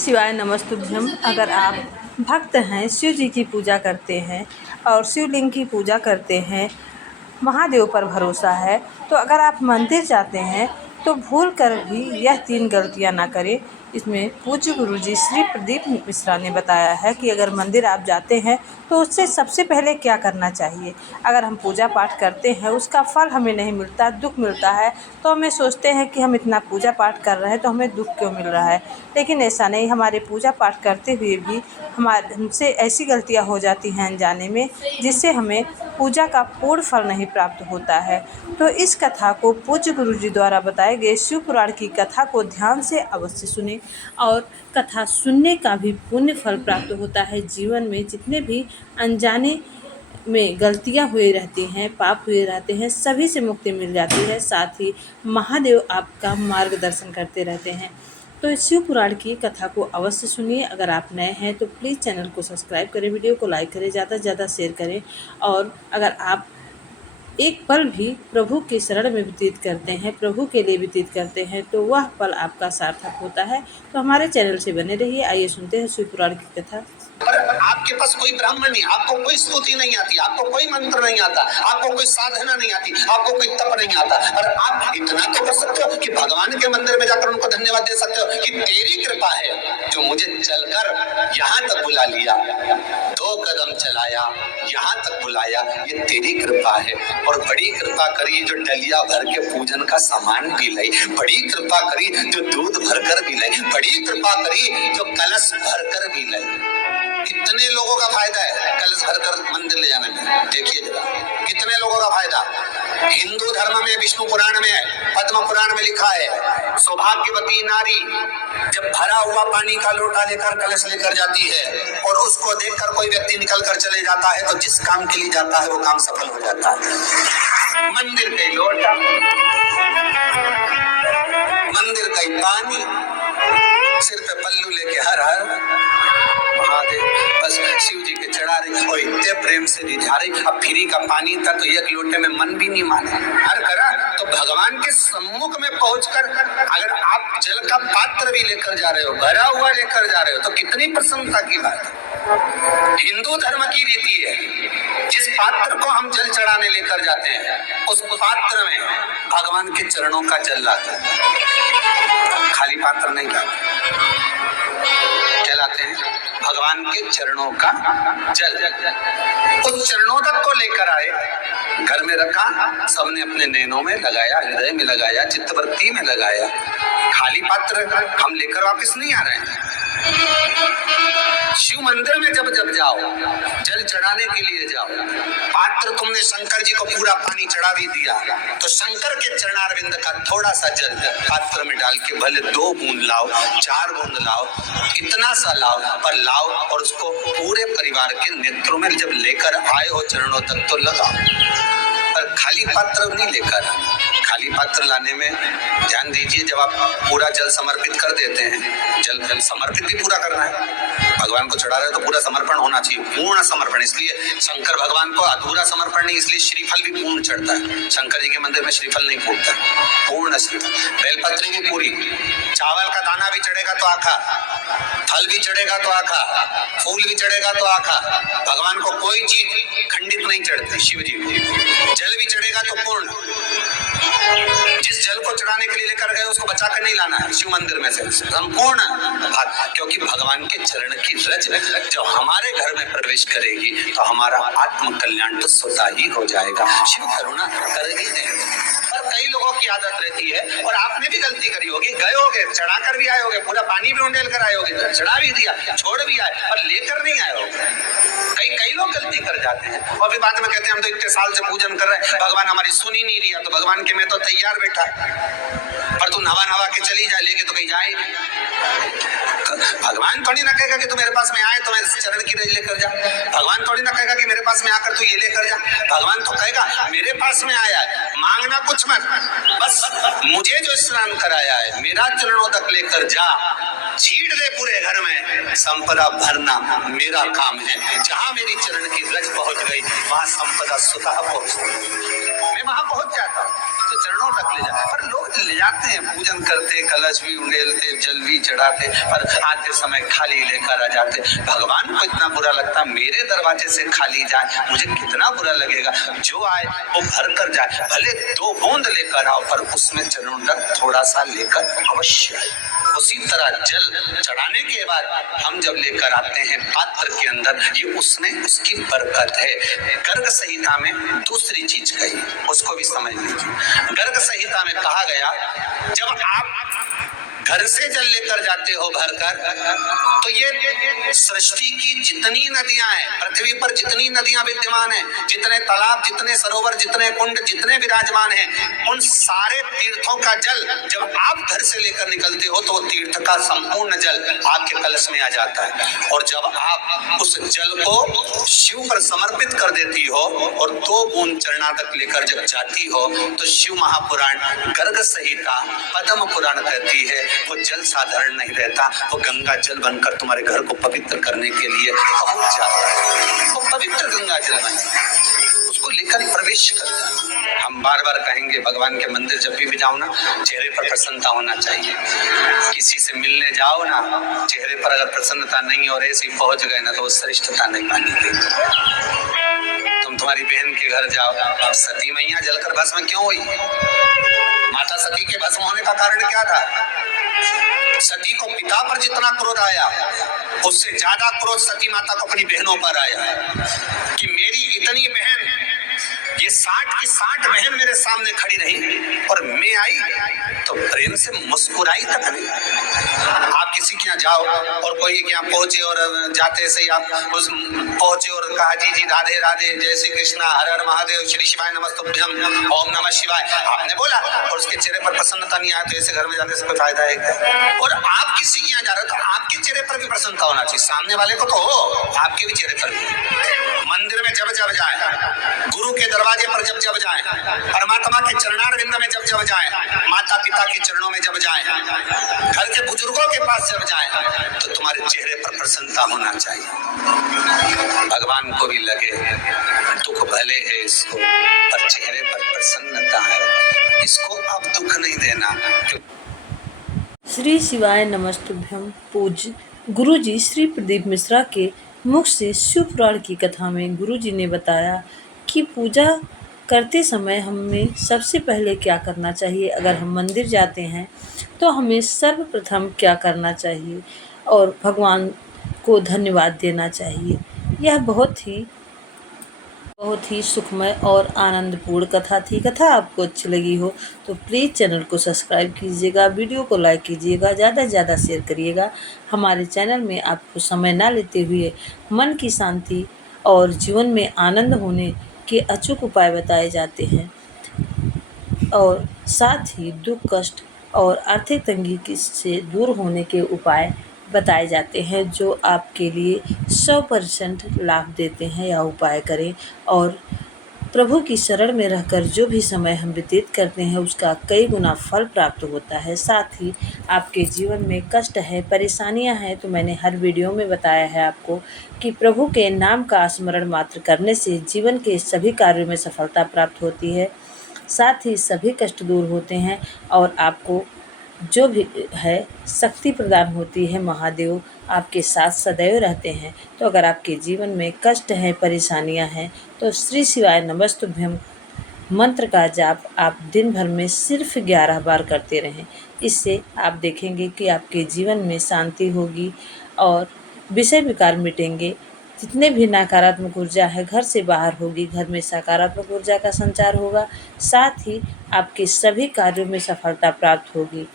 शिवाय नमस्तुभ्यम। अगर आप भक्त हैं, शिव जी की पूजा करते हैं और शिवलिंग की पूजा करते हैं, महादेव पर भरोसा है, तो अगर आप मंदिर जाते हैं तो भूल कर भी यह 3 गलतियां ना करें। इसमें पूज्य गुरुजी श्री प्रदीप मिश्रा ने बताया है कि अगर मंदिर आप जाते हैं तो उससे सबसे पहले क्या करना चाहिए। अगर हम पूजा पाठ करते हैं, उसका फल हमें नहीं मिलता, दुख मिलता है, तो हमें सोचते हैं कि हम इतना पूजा पाठ कर रहे हैं तो हमें दुख क्यों मिल रहा है। लेकिन ऐसा नहीं, हमारे पूजा पाठ करते हुए भी हमसे ऐसी गलतियां हो जाती हैं अनजाने में, जिससे हमें पूजा का पूर्ण फल नहीं प्राप्त होता है। तो इस कथा को पूज्य गुरुजी द्वारा बताए गए शिव पुराण की कथा को ध्यान से अवश्य सुने, और कथा सुनने का भी पुण्य फल प्राप्त होता है। जीवन में जितने भी अनजाने में गलतियां हुए रहती हैं, पाप हुए रहते हैं, सभी से मुक्ति मिल जाती है। साथ ही महादेव आपका मार्गदर्शन करते रहते हैं। तो इस शिव पुराण की कथा को अवश्य सुनिए। अगर आप नए हैं तो प्लीज़ चैनल को सब्सक्राइब करें, वीडियो को लाइक करें, ज़्यादा से ज़्यादा शेयर करें। और अगर आप एक पल भी प्रभु के शरण में व्यतीत करते हैं, प्रभु के लिए व्यतीत करते हैं, तो वह पल आपका सार्थक होता है। तो हमारे चैनल से बने रहिए। आइए सुनते हैं शिव पुराण की कथा। पर आपके पास कोई ब्राह्मण नहीं, आपको कोई स्तुति नहीं आती, आपको कोई मंत्र नहीं आता, आपको कोई साधना नहीं आती, आपको कोई तप नहीं आता, और आप इतना तो कर सकते हो कि भगवान के मंदिर में जाकर उनको धन्यवाद दे सकते हो कि तेरी कृपा है जो मुझे चलकर यहाँ तक बुला लिया, 2 कदम चलाया, यहाँ तक बुलाया, ये तेरी कृपा है। और बड़ी कृपा करी जो डलिया भर के पूजन का सामान भी लाई, बड़ी कृपा करी जो दूध भरकर भी लाई, बड़ी कृपा करी जो कलश भरकर भी लाई। कितने लोगों का फायदा है कलश भरकर मंदिर ले जाने में? देखिए जरा, कितने लोगों का फायदा। हिंदू धर्म में विष्णु पुराण में, पद्म पुराण में लिखा है, सौभाग्यवती नारी जब भरा हुआ पानी का लोटा लेकर कलश लेकर जाती है और उसको देखकर कोई व्यक्ति निकल कर चले जाता है, तो जिस काम के लिए जाता है वो काम सफल हो जाता है। मंदिर का लोटा, मंदिर का पानी, सिर पे पल्लू लेके हर हर महादेव बस शिव जी के चढ़ा रही और इतने प्रेम से रिझा रही। अब फ्री का पानी था तो एक लोटे में मन भी नहीं माने, हर करा। तो भगवान के सम्मुख में पहुंचकर अगर आप जल का पात्र भी लेकर जा रहे हो, भरा हुआ लेकर जा रहे हो, तो कितनी प्रसन्नता की बात है। हिंदू धर्म की रीति है, जिस पात्र को हम जल चढ़ाने लेकर जाते हैं उस पात्र में भगवान के चरणों का जल लाते हैं, खाली पात्र नहीं लाते। क्या लाते हैं? भगवान के चरणों का जल। उस चरणों तक को लेकर आए, घर में रखा, सबने अपने नैनों में लगाया, हृदय में लगाया, चित्तवृत्ति में लगाया। खाली पात्र हम लेकर वापस नहीं आ रहे हैं। शिव मंदिर में जब जब जाओ, जल चढ़ाने के लिए जाओ, पात्र तुमने शंकर जी को पूरा पानी चढ़ा भी दिया, तो शंकर के चरणारविंद का थोड़ा सा जल पात्र में डाल के भले 2 बूंद लाओ, 4 बूंद लाओ, कितना सा लाओ, पर लाओ और उसको पूरे परिवार के नेत्रों में जब लेकर आए हो चरणों तक तो लगाओ। पर खाली पात्र नहीं लेकर, खाली पात्र लाने में ध्यान दीजिए। जब आप पूरा जल समर्पित कर देते हैं, जल समर्पित भी पूरा करना है, भगवान को चढ़ा रहे हो तो पूरा समर्पण होना चाहिए, पूर्ण समर्पण। इसलिए शंकर भगवान को अधूरा समर्पण नहीं, इसलिए श्रीफल भी पूर्ण चढ़ता है। शंकर जी के मंदिर में श्रीफल नहीं फूटता, पूर्ण श्रीफल। बेलपत्री भी पूरी, चावल का दाना भी चढ़ेगा तो आखा, फल भी चढ़ेगा तो आखा, फूल भी चढ़ेगा तो आखा। भगवान को कोई चीज खंडित नहीं चढ़ती, शिव जी जल भी चढ़ेगा तो पूर्ण। जिस जल को चढ़ाने के लिए लेकर गए उसको बचा कर नहीं लाना है शिव मंदिर में से, संपूर्ण भाग। क्योंकि भगवान के चरण की रज जब हमारे घर में प्रवेश करेगी तो हमारा आत्म कल्याण तो स्वतः ही हो जाएगा। शिव करुणा कर ही देंगे। पर कई लोगों की आदत रहती है, और आपने भी गलती करी होगी, गए होगे, चढ़ा कर भी आए होगे, पूरा पानी भी उंडेल कर आए होगे, चढ़ा भी दिया, छोड़ भी आए, और लेकर नहीं आए होगे। कई लोग गलती कर जाते हैं और फिर बाद में कहते हैं हम तो इतने साल से पूजन कर रहे हैं, भगवान हमारी सुन ही नहीं रहा। तो भगवान के मैं तो तैयार बैठा, पर तू नवा के चली जाए, लेके तो कहीं जाए। भगवान थोड़ी ना कहेगा कि तू मेरे पास में आए तो मैं चरण की रज लेकर जा। भगवान थोड़ी ना कहेगा कि मेरे पास में आकर तू ये लेकर जा। भगवान तो कहेगा मेरे पास में आया है, मांगना कुछ मत, बस मुझे जो स्नान कराया है मेरा चरणों तक लेकर जा, छीट दे पूरे घर में, संपदा भरना मेरा काम है। जहां मेरी चरण की रज पहुंच गई वहां संपदा स्वतः पहुंच गई। मैं वहां पहुंच जाता हूँ, तो चरणों तक ले जाता। पर लोग ले जाते हैं, पूजन करते, कलश भी उंडेलते, जल भी चढ़ाते, पर आते समय खाली लेकर आ जाते। भगवान को इतना बुरा लगता, मेरे दरवाजे से खाली जाए, मुझे कितना बुरा लगेगा। जो आए वो भर कर जाए, भले 2 बूंद लेकर आओ, पर उसमें चरणों तक थोड़ा सा लेकर अवश्य आए। उसी तरह जल चढ़ाने के बाद हम जब लेकर आते हैं पात्र के अंदर, ये उसमें उसकी बरकत है। गर्ग संहिता में दूसरी चीज कही, उसको भी समझ लीजिए। गर्ग संहिता में कहा गया, जब आप घर से जल लेकर जाते हो भरकर, तो ये सृष्टि की जितनी नदियां हैं, पृथ्वी पर जितनी नदियां विद्यमान हैं, जितने तालाब, जितने सरोवर, जितने कुंड, जितने विराजमान हैं, उन सारे तीर्थों का जल जब आप घर से लेकर निकलते हो, तो वो तीर्थ का संपूर्ण जल आपके कलश में आ जाता है। और जब आप उस जल को शिव पर समर्पित कर देती हो और 2 बूंद चरणा तक लेकर जब जाती हो, तो शिव महापुराण गर्ग संहिता पद्म पुराण कहती है, वो जल साधारण नहीं रहता, वो गंगा जल बनकर तुम्हारे घर को पवित्र करने के लिए पहुंच जाता है। वो पवित्र गंगा जल बन उसको लेकर प्रवेश करता है। हम बार बार कहेंगे, भगवान के मंदिर जब भी जाओ ना, चेहरे पर प्रसन्नता होना चाहिए। किसी से मिलने जाओ ना, चेहरे पर अगर प्रसन्नता नहीं और ऐसे ही पहुंच गए ना, तो वो श्रेष्ठता नहीं मानी गई। तुम तुम्हारी बहन के घर जाओ, सती मैया जलकर भस्म क्यों हुई? माता सती के भस्म होने का कारण क्या था? सती को पिता पर जितना क्रोध आया, उससे ज्यादा क्रोध सती माता को अपनी बहनों पर आया कि मेरी इतनी बहन, ये 60 की 60 बहन मेरे सामने खड़ी रही और मैं आई तो प्रेम से मुस्कुराई तक नहीं। आप किसी के यहाँ जाओ और कोई के यहाँ पहुंचे और जाते से ही आप उस पहुंचे और कहा जी राधे राधे, जय श्री कृष्णा, हर हर महादेव, श्री शिवाय नमस्तुभ्यम, ओम नमः शिवाय, आपने बोला और उसके चेहरे पर प्रसन्नता नहीं आया, तो ऐसे घर में जाने से कोई फायदा है क्या? और आप किसी के यहाँ जा रहे हो तो आपके चेहरे पर भी प्रसन्नता होना चाहिए, सामने वाले को तो हो, आपके भी चेहरे पर भी। मंदिर में जब जब जाए, गुरु के दरवाजे पर जब जब जाए, परमात्मा के चरणारविंद में जब जब जाए, माता पिता के चरणों में जब जाए, घर के बुजुर्गों के पास जब जाए, तो तुम्हारे चेहरे पर प्रसन्नता होना चाहिए। भगवान को भी लगे दुख भले है इसको, पर चेहरे पर प्रसन्नता है, इसको आप दुख नहीं देना। श्री शिवाय नमस्तुभ्यम। पूज्य गुरुजी श्री प्रदीप मिश्रा के मुख से शिव पुराण की कथा में गुरुजी ने बताया कि पूजा करते समय हमें सबसे पहले क्या करना चाहिए। अगर हम मंदिर जाते हैं तो हमें सर्वप्रथम क्या करना चाहिए और भगवान को धन्यवाद देना चाहिए। यह बहुत ही सुखमय और आनंदपूर्ण कथा थी। कथा आपको अच्छी लगी हो तो प्लीज़ चैनल को सब्सक्राइब कीजिएगा, वीडियो को लाइक कीजिएगा, ज़्यादा से ज़्यादा शेयर करिएगा। हमारे चैनल में आपको समय ना लेते हुए मन की शांति और जीवन में आनंद होने के अचूक उपाय बताए जाते हैं और साथ ही दुख कष्ट और आर्थिक तंगी से दूर होने के उपाय बताए जाते हैं, जो आपके लिए 100% लाभ देते हैं। या उपाय करें और प्रभु की शरण में रहकर जो भी समय हम व्यतीत करते हैं उसका कई गुना फल प्राप्त होता है। साथ ही आपके जीवन में कष्ट है, परेशानियां हैं, तो मैंने हर वीडियो में बताया है आपको कि प्रभु के नाम का स्मरण मात्र करने से जीवन के सभी कार्यों में सफलता प्राप्त होती है, साथ ही सभी कष्ट दूर होते हैं और आपको जो भी है शक्ति प्रदान होती है। महादेव आपके साथ सदैव रहते हैं। तो अगर आपके जीवन में कष्ट है, परेशानियां हैं, तो श्री शिवाय नमस्तुभ्यम मंत्र का जाप आप दिन भर में सिर्फ 11 बार करते रहें। इससे आप देखेंगे कि आपके जीवन में शांति होगी और विषय विकार मिटेंगे। जितने भी नकारात्मक ऊर्जा है घर से बाहर होगी, घर में सकारात्मक ऊर्जा का संचार होगा, साथ ही आपके सभी कार्यों में सफलता प्राप्त होगी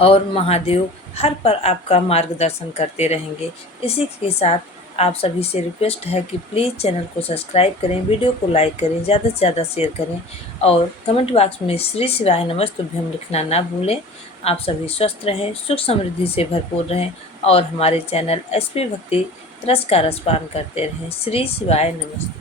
और महादेव हर पर आपका मार्गदर्शन करते रहेंगे। इसी के साथ आप सभी से रिक्वेस्ट है कि प्लीज़ चैनल को सब्सक्राइब करें, वीडियो को लाइक करें, ज़्यादा से ज़्यादा शेयर करें और कमेंट बॉक्स में श्री शिवाय नमस्तुभ्यम लिखना ना भूलें। आप सभी स्वस्थ रहें, सुख समृद्धि से भरपूर रहें और हमारे चैनल SP भक्ति रस का रसपान करते रहें। श्री शिवाय नमस्ते।